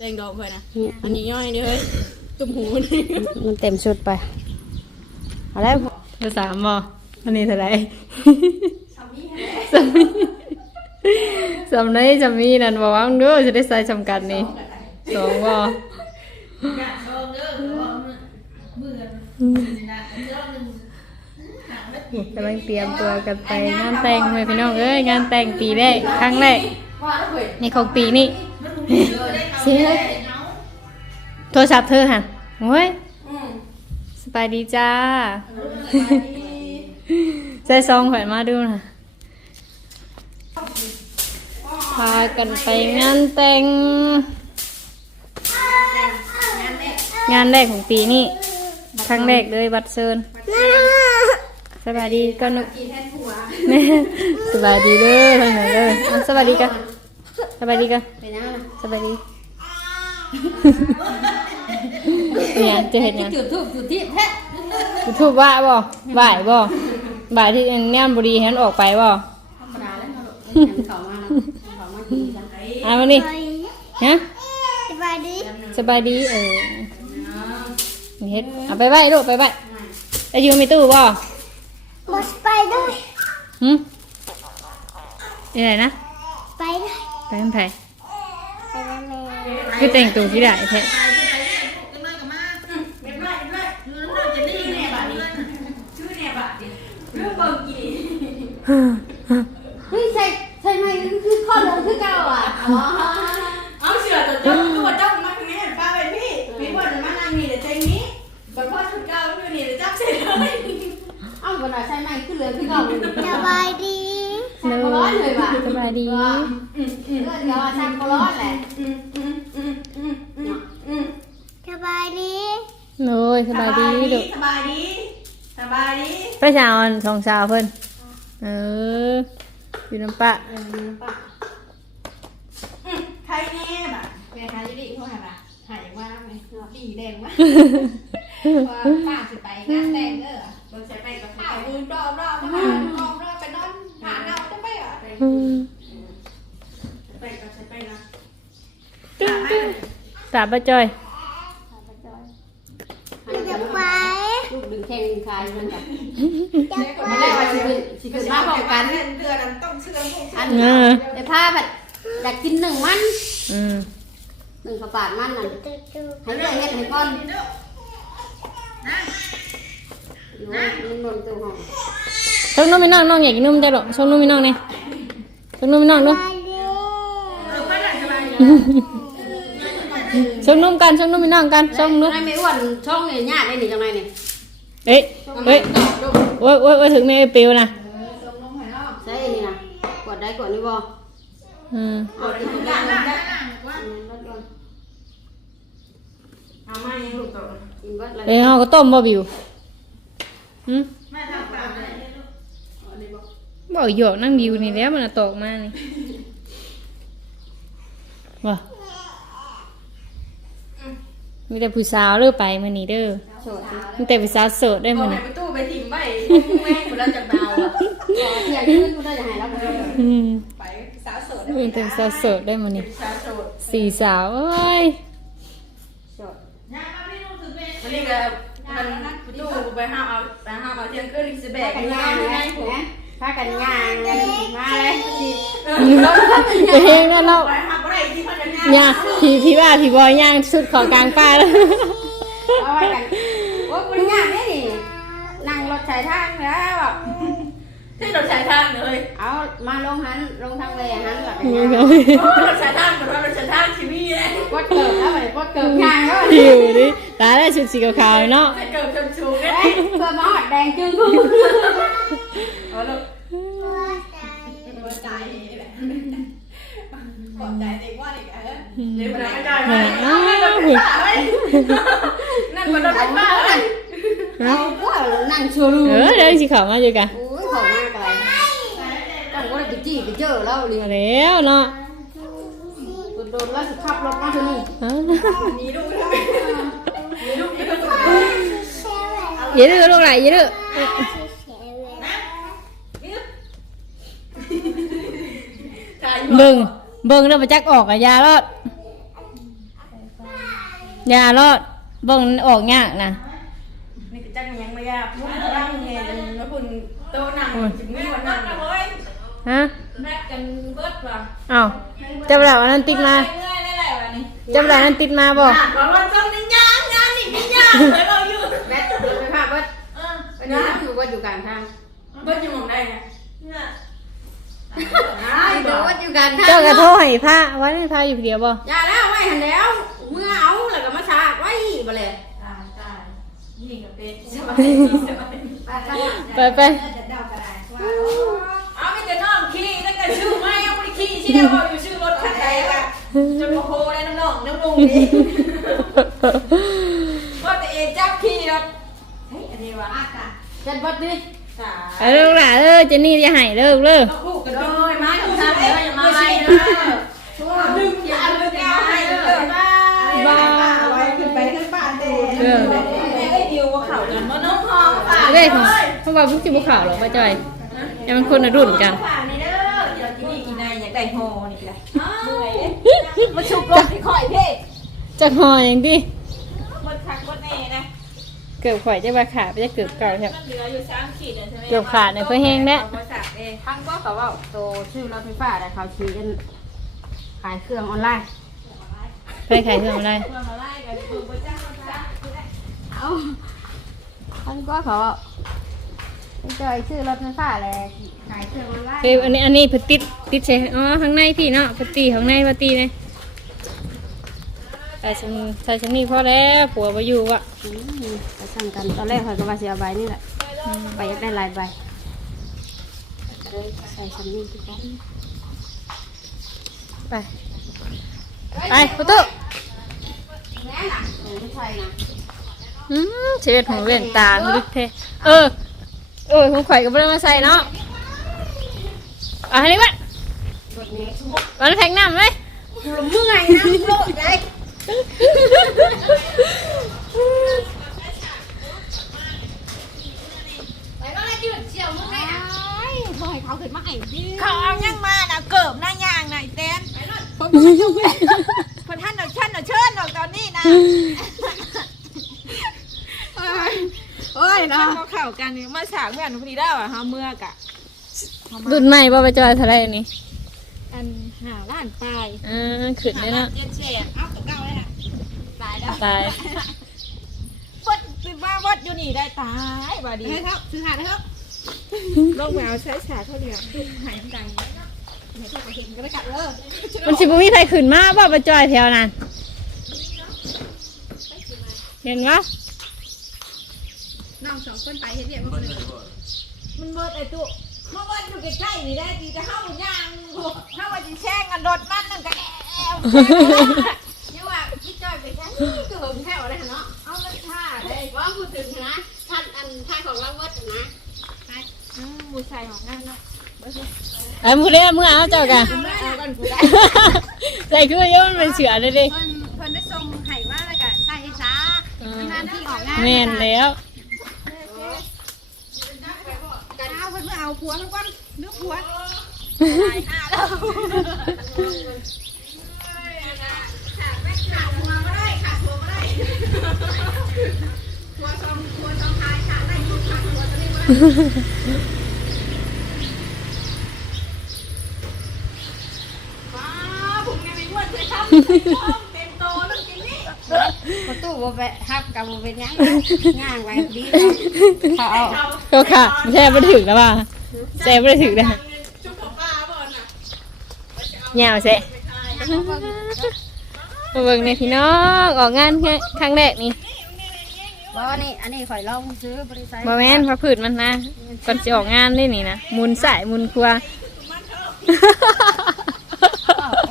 แตงดอกเพื่อนนะอันนี้ย่อยเด้อเฮ้ยตุ่มหูนี่มันเต็มชุดไปเอาแล้วเบอร์สามบ่อันนี้เท่าไหร่สามีสามีสามีสามีนั่นบอกว่าเด้อจะได้ใส่จำกัดนี่สองบ่กำลังเตรียมตัวกันไปงานแต่งเลยพี่น้องเอ้ยงานแต่งปีแรกครั้งแรกในของปีนี้เสียเลยโทรศัพท์เธอค่ะโอ้ยสบายดีจ้าใจซองแขวนมาดูนะพากันไปงานแต่ง งานแรกของปีนี้ครั้งแรกเลยบัตรเชิญสบายดีก็นุกแม่สบายดีเลยทางไหนเลยอะสบายดีกันสบายดีกันสบายดี เนี่ยจะเห็นยังจุดทูบจุดที่แท้ทูบว่าบ่บ่ายบ่บ่ายที่แนมบุรีเห็นออกไปบ่ธรรมดาแล้วเขาลูกเขามาแล้วเขามาดีจังอะมานี่ฮะสบายดีสบายดีเออนี่เฮ็ดเอาไปไว้ลูกไปไว้ไอ้ยูมีตู้บ่บอสไปด้วยหึนี่ไหนนะ ไปด้วยไปกันไผไปแล้วแม่ คือแต่งตัวที่ได้แท้เฮ้ยใช่ใช่ไหมคือข้อเดิมคือเก่าอะอ๋อเอาเสือตัวเจ้าตัวเจ้ามาตรงนี้เห็นป้าไปพี่มีคนมานั่งนี่เดี๋ยวใจนี้ก่อนพ่อชุดเก้าอยู่นี่เดี๋ยวจับเสร็จเลยเอ้าวันไหนใช่ไหมคือเหลือคือเก่าเลยสบายดีใช่ก็ร้อน เลยว่ะสบายดีเออเดี๋ยวใช่ก็ร้อนแหละอืมอืมอืมอืมอืมอืมสบายดีโอ้ยสบายดีลูกสบายดีสบายดีไปชาวอันสองสาวเพิ่นเอออยู่น้ำปะอืมใครแน่แบบแกใครดีเขาหาหายว่าไหมดีแดงมากว่าป้าสิไปงานแต่งเด้อโดนใช้ไปกับข้าวอืนรอบรอบรอ อะอืมไปกับใช้ไปนะตาป้าจอยจะไปลูกดึงแข้งดึงขาอยู่นั่นจ้ะจะไปไม่ได้ว่าสิขึ้นสิขึ้นมาพร้อมกันเดือนเดือนนั้นต้องเชื่อพวกอันเออแต่ผ้าแบบอยากกินหนึ่งมันอืมหนึ่งกระปาดมันนั่นจะจะให้เลือกเฮ็ดให้ก่อนอยู่นี่นนตัวห้องชงนุ่มไม่น้องน้องอยากกินนุ่มจ้ะหรอชงนุ่มไม่น้องเนี่ย ชงนุ่มไม่น้องสด้วยบายดีชงนุ่มกันชงนุ่มไม่น้องกันชงนุ่มไอ้ไม่อ้วนช่องเนี่ยญาติได้หนิจังไรเนี่ยเอ้ยเอ้ยโอ้ยโอ้ยโอ้ยถึงในปิวนะใช่นี่นะกดได้กดนี่บ่อืมเอาไปทุกอย่างเลยจ้ะเอามายังลูกต่อกินเบิดเลยเอ้ยเอาก็ต้มบ่บิวอืม แม่ทำปากเลยบ่หยอกนั่งบิวนี่แล้วมันน่ะตกมานี่ว่ะมีแต่ผู้สาวเด้อไปมื้อนี้เด้อโสดนะมีแต่ผู้สาวโสดได้บอมื้กอให้นี้ไปตู้ไปถิ่มไปแม่คนละจากดาวอะขอเที่ยงคืนกูได้จะให้รับเลยอืมไปสาวโสดมีแต่ผู้สาวโสดได้มื้อนี้สาวโสดสี่สาวเอ้ยโสดวันนี้ก็มันตู้ไปห้าเอาไปห้าเอาเที่ยงคืนสิแบพากกันงาย่านงยังไงนะผม พากันย่างกันมาเลยไปเฮงนั่นเราย่างผีผีว่าผีบอยย่างชุดของกลางป้าแล้วเอาไว้กันโอ้ยคุณย่างนี่นี่นั่งรถใช้ทางแล้ว ที่เราใช้ทางเลยเอามาลงหันลงทางเลยหันหลังเราใช้ทางเหมือนเราใช้ทางทีวีเลยกดเกิบแล้วไปกดเกิบย่างแล้วหิวดิตาได้ชุดสีขาวๆเนาะจะเกิดชมชูไงเฮ้ยเพื่อมาหอดแดงจึงกูเอาลูกหัวใจแหละหัวใจเด็กว่าเด็กเออเดี๋ยวมันไม่ได้ไหมนั่นมันโดนบ้าเลยเอาพวกนั่งชัวร์รูเออได้สีขาวมาอยู่กันโอ้ย ของมากเลยต้องว่าไปจี้ไปเจอแล้วเลยมาแล้วเนาะโดนแล้วขับรถมาที่นี่หนีดูทำไมนีดูนีดูอย่าดื้อลูกไหลานอย่าดื้อเบิ่งเบิ่งแล้วมาจักออกอะยาแล้วเอย่ารอดเบิ่งออกยากนะนี่ก็จังยังไม่ยากพุ่นร่างเห็นแล้วพุ่นโตหนังจิมีวันนั้นเว้ย ฮะแม่กันเบิดว่ะเอ้าเจ้าบ่าวอันนั้นติดมาเมื่อยได้แหละวันนี้เจ้าบ่าวอันนั้นติดมาบ่อะขอวันจังนี่ย่างย่างนี่นี่ย่างเหมือนเราอยู่แม่เดินไปพาเบิดเออวันนี้อยู่ว่าอยู่กลางทางเบิดอยู่หมองได้ไงเนี่ยไอ้เบิดอยู่กลางทางเจ้ากระโทษให้พระไว้ให้พระอยู่เดียวบ่อย่าแล้วไว้หันแล้ว เมื่อเอาแล้วก็มาชากไว้บ่เลยตายตายนี่ก็เป็นสบายสบายไปไป ไม่เอาไม่ได้ขี่เดียวเอาอยู่ชื่อรถคันใดล่ะจนโมโหเลยน้องๆน้องลุงนี่ว่าแต่เองจับขี่รถเฮ้ยอันนี้วะอากาศจัดบัดดิเอาเลิกล่ะเออเจนนี่จะให้เลิกเลิกต้องคู่กันด้วยไม้ของฉันเลยอย่ามาไล่เด้อช่วยดึงอย่าดึงอย่าให้เด้อบ้าบ้าไว้ขึ้นไปขึ้นบ้าเด้เออแม่ได้ดิวว่าเขากันมาน้องทองฝากเด้ของเพราะว่าพวกสิบข่าวหรอกว่าจอยยังมันคนละรุ่นกัน กินนายอยากได้โฮนี่แหละมาชุบรถที่ข่อยเพ่จักหออย่างที่หมดคักหมดแน่นะเกือบข่อยจะว่าขาดไปจะเกือบเก่าใช่มันเหลืออยู่สามขีดเลยใช่ไหมเกือบขาดในเพื่อแห้งแล้วเขาสักเองทั้งก็เขาว่าโตชื่อรถไฟฟ้าแต่เขาชี้กันขายเครื่องออนไลน์ไปขายเครื่องอะไรเครื่องออนไลน์กันคือไปจ้างเขาจ้างเอาท่านก็เขา จอยชื่อรถไฟฟ้าเลยขายเครื่องออนไลน์คืออันนี้อันนี้เพนติดติดใช่อ๋อข้างในพี่เนาะเพนตีข้างในพอตีเลยใส่ชมใส่ชมนี่พอแล้วผัวไปอยู่อะไปสั่งกันตอนแรกเขาก็ว่าเสียใบนี่แหละใบอยากได้หลายใบใส่ชั้นนี้ทุกคนไปไปประตูแม่น่ะไม่ใช่นะอืมเชิดของเว้นตาลึกเทเออ เออของข่อยก็ไม่ได้มาใส่เนาะเอาให้นี่วะวันแทงน้ำไหมเมื่อยนะโลดได้ไปก็เลยจืดเชี่ยวมึงไงอะถอยเขาขึ้นมาไอ้ดิเขาเอายังมาน่ะเกิบหน้าย่างน่ะไอ้แตนคนท่านเอาชั้นเอาเชิญออกตอนนี้นะ เอ้ย ท่า เนาะ น ก็เข้ากันนี่มาฉากแม่นพอดีได้ว่ะเฮาเมื่อกะรุ่นใหม่บ่ไปจอยเท่าไรอันนี้อันหาล้านปลายอ่าขึ้นเลยเนาะเจ็ดแสนเอาตัวเก่าเลยอะตายแล้วตายวัดสิว่าวัดอยู่นี่ได้ตายบ่ดีเฮ้ยครับซื้อหาได้ครับลงแววใช้ฉากเท่าเดียวหายดังไหนพวกเห็นก็ได้กลับเลยมันสิบ่มีใครขึ้นมาบ่ไปจอยแถวนั้น เห็นวะ น้องสองคนไปเห็นเดียวคนหนึ่งมันเบิดไอ้ตุ๊เมื่อวันอยู่ใกล้ๆนี่ได้ดีจะเข้าย่างถ้าว่าจะแช่งกันรถมันนั่นก็แอวเนี่ยว่าพี่จอยไปแค่ก็หึงแถวเลยเนาะเอาเงินค่าเลยว่าพูดถึงนะท่านอันท่านของเราเวิร์ดนะอืมมูใส่ของงานเนาะไอ้มือเด้มือเอาเจ้ากันเอากันกูได้ใส่คือเยอะมันเป็นเสือเลยดิเพิ่นเพิ่นได้ส่งไข่ว่าแล้วก็ใส่ให้ช้ามีงานที่ออกงานแม่นแล้ว กันเอาเพิ่นเมื่อเอาผัวแล้วก่อน เนื้อผัวประตูบ่แวะฮับกับบ่เป็นหยังย่างไว้ดีเขาเอาก็ค่ะแช่ไม่ถึงแล้วว่ะ แช่ไม่ถึงนะเหงาเซ่มาเบิ่งในพี่น้องออกงานแค่ครั้งแรกนี่บ่นี่อันนี้ข่อยลองซื้อบริษัทบ่แม่นพระผืดมันนะก่อนจะออกงานได้นี่นะหมุนสายหมุนครัว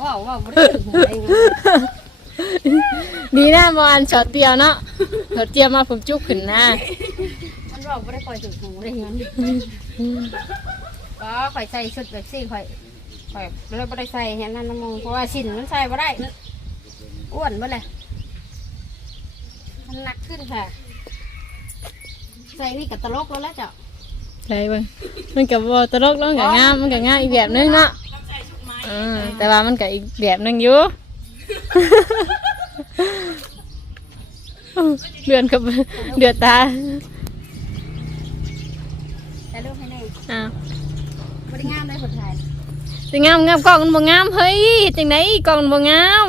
ว้าวว้าวบ่ได้ถึงหัวเองดีนะบอลช็อตเดียวเนาะช็อตเดียวมาผมจุกขึ้นหน้า มันบอกบ่ได้ปล่อยถึงหูได้ยังก็ข่อยใส่ชุดแบบซี่ข่อยข่อยเลยบ่ได้ใส่เห็นนั่นน้ำมงเพราะว่าชิ้นมันใส่บ่ได้อ้วนบ่เลยมันหนักขึ้นค่ะ ใส่นี่กับตลกแล้วแหละเจ้าใช่เบิ่งมันกับบตลกแล้วมันกับงามมันกับงามอีกแบบนึงเนาะอืมแต่ว่ามันกับอีกแบบนึงอยู่เดือนกับเดือดตา แต่ลูกให้แน่อ้าวบริงามได้คนไทยจะงามงามกล่องมันบ่งามเฮ้ยจังไดกล่องมันบ่งาม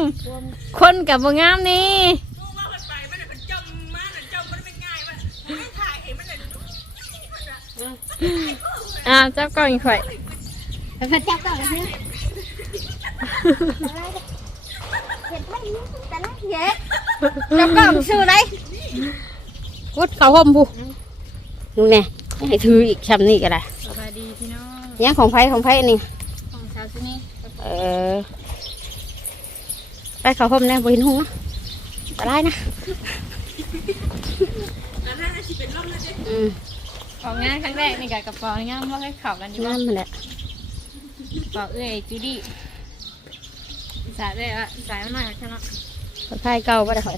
คนกับบ่งามนี่ลูกมาเพิ่นไปมันน่ะเพิ่นจมมาน่ะจมมันเป็นง่ายว่ะไม่ถ่ายเห็นมันน่ะอ้าวจับกล่องอีกข่อยไปพัดจับก่อนเลยเห็ดไม่รู้แต่ละเห็ดจับก่อนชื่ออะไรวุดเขาห่มผู้นู่นแน่ ให้ถืออีกชำนี่ก็ได้สบายดีพี่น้องยังของไผของไผนี่ของชาวที่นี่เออไปเขาพมแน่บ่เห็นหงนะตะไลนะอืมของงานครั้งแรกนี่กับกระเป๋างามเราให้เข่ากันอยู่น้ำมันแหละกระเป๋าเอ้ยจูดี้สายได้อะสายมันหน่อยแค่นั้นเขาไทยเก่าบ่ได้ข่อย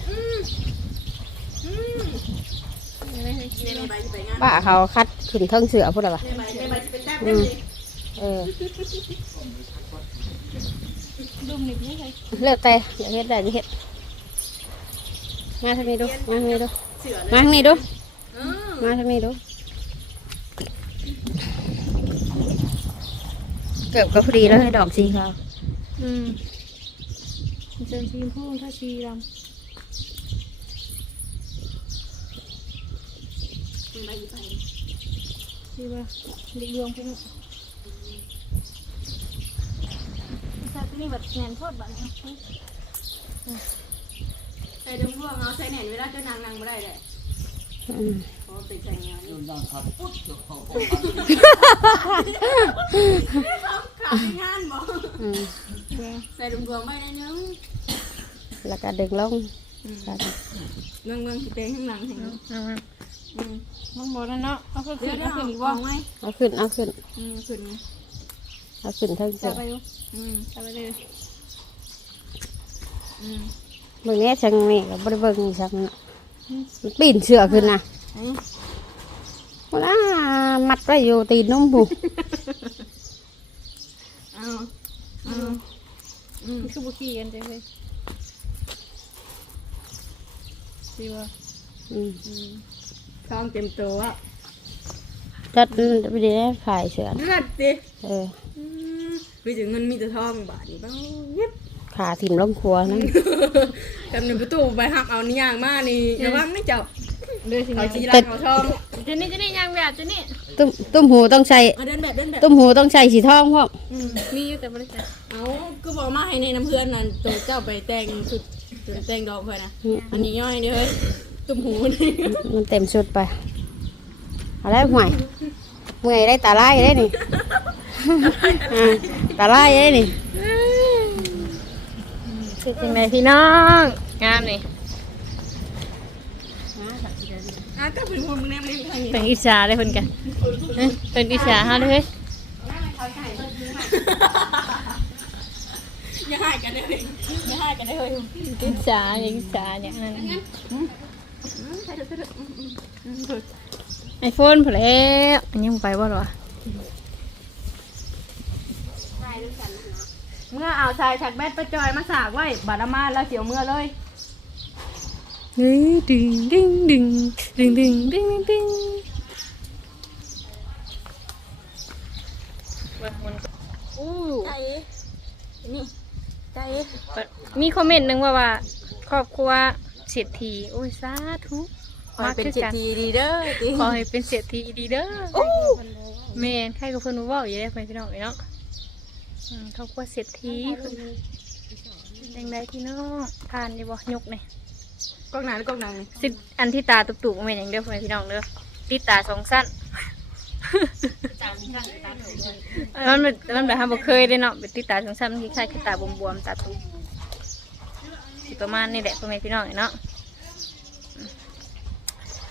ป้าเขาคัดขึ้นเทิงเสือพูดอะไรวะอืมเออดุมนิดนี้เลยเลือกแต่อยากเฮ็ดได้จะเฮ็ดมาทางนี้ดูมาทางนี้ดูมาทางนี้ดูมาทางนี้ดูเกือบก็พอดีแล้วให้ดอกสีขาวอืมมันเป็นสีชมพูถ้าสีดำ สีว่าดิรวงพวกนี้ชาตินี่แบบแงนโทษบ้านนะใส่ดึงพวกเอาใส่แหนเวลาจะนางนางไม่ได้เลยอืมเพราะเป็นใส่งานขาดงานบ่อืมใส่ดึงพวงไม่ได้นึงแล้วก็ดึงลงกันเมืองเมืองที่เป็นข้างหลังเห็นเอามาอืมมันบอกแล้วเนาะเอาขึ้นเดี๋ยวเอาเดี๋ยวขึ้นอีกวว่าางไว้เอาขึ้นเอาขึ้นอืมขึ้นไงเอาขึ้นเทิงเสืจัอบไปดูอืมจับไปเลยอืมเบิ่งแน่ชังนี่ก็บ่ได้เบิ่งชังน่ะมันปีนเสือขึ้นน่ะไอ้ว้ามัดไว้อยู่ตีนนมผู้เอาเอาอืมมันคือบุกี้กันจังเลยสีว่าอืม ท้องเต็มตัวอะจัดไปได้ขายเสือเลือดดิเอออืมมีแต่เงินมีแต่ทองบาทนี่บ้างยิบขาถิ่มลงครัวนั่นจำในประตูไปหักเอานี่ย่างมานี่ระวังนะเจ้าเลยสิเขานะชีรังเขาทองเจนี่เจนี่ยางแบบเจนี่ตุ้มตุ้มหูต้องใส่เอาเดินแบบเดินแบบตุ้มหูต้องใส่สีทองพร้อมอืมมีอยู่แต่บริษัทเอาก็บอกมาให้ในน้ำเพื่อนนั่นตัวเจ้าไปแต่งสุดแต่งดอกเพื่อนนะอันนี้ย่อยเด้อเฮ้ย ตุ้มหูนี่มันเต็มชุดไปเอะไรห่วยเมื่อยได้ตาลายได้นี่อ่าตาลายได้นี่คือจังไงพี่น้อง งามนี่อะก็เป็นคนมึงแนมเลยทางนี้เป็นอิจฉาเลยคนกันเอ้ยเป็นอิจฉาฮะเลยเฮ้ยอย่าให้กันเลยอย่าให้กันเลยอิจฉาอย่างอิจฉาอย่างนั้น ไอโฟนพอแล้วอันยังไปบ่หรอเมื่อเอาชายฉักแบตไปจอยมาสากไว้บาดามาแล้วเสียวเมื่อเลยดึงดึงดึงดึงดึงดึงดึงดึงอู้ใจนี่ใจมีคอมเมนต์หนึ่งว่าว่าครอบครัว เศรษฐีโอ้ยสาธุขอให้เป็นเจ็ดทีดีเด้อติขอให้เป็นเศรษฐีดีเด้อแม่นใครก็เพิ่นรู้เว่าอยู่ได้ไปพี่น้องเนาะอืมครอบครัวเศรษฐีเพิ่นแดงใดพี่น้องทานดีบ่ยกนี่กล้องหนังกล้องหนังสิอันที่ตาตุกๆแม่นอย่างเดียวพ่อแม่พี่น้องเด้อติดตาสองสั้นมันแบบมันแบบทำบ่เคยได้เนาะเป็นติดตาสองสั้นมันคล้ายๆคือตาบวมๆตาตุกสิ ประมาณนี้แหละพ่อแม่พี่น้องเนาะ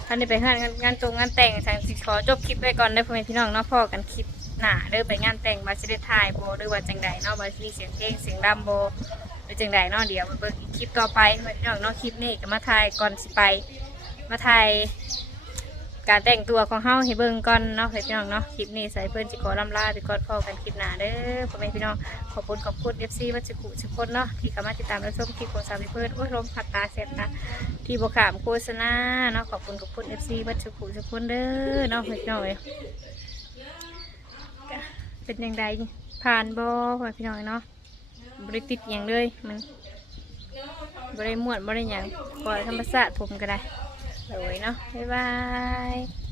ท่านได้ไปงานงานงานตรงงานแต่งทางสิขอจบคลิปไว้ก่อนได้พ่อแม่พี่น้องเนาะพ่อกันคลิปหนาเด้อไปงานแต่งบาสิได้ถ่ายโบหรือว่าจังใดเนาะบาสิเสียงเพลงเสียงดำโบหรือจังใดเนาะเดี๋ยวมาเบิ่งคลิปต่อไปพ่อแม่พี่น้องเนาะคลิปนี้ก็มาถ่ายก่อนสิไป มาถ่าย การแต่งตัวของเฮาให้เบิ่งก่อนเนาะให้พี่น้องเนาะคลิปนี้ใส่เพิ่อนสิขอลำลาไปก่อนพอกันคลิปหน้าเด้อพ่อแม่พี่น้องขอบคุณขอบคุณ FC วัดสุกุสุกคนเนาะที่เข้ามาติดตามและชมคลิปของสาวพี่เพิ่อนโอ้ยลมพัดตาเสียบตาที่บ่ขามโฆษณาเนาะขอบคุณขอบคุณ FC วัดสุกุสุกคนเด้อเนาะพี่น้องเอ้ยเป็นยังไงผ่านบ่พ่อแม่พี่น้องเนาะบ่ได้ติดหยังเลยมันบ่ได้ม่วนบ่ได้หยังปล่อยธรรมชาติผมก็ได้ โดยเนาะบ๊ายบาย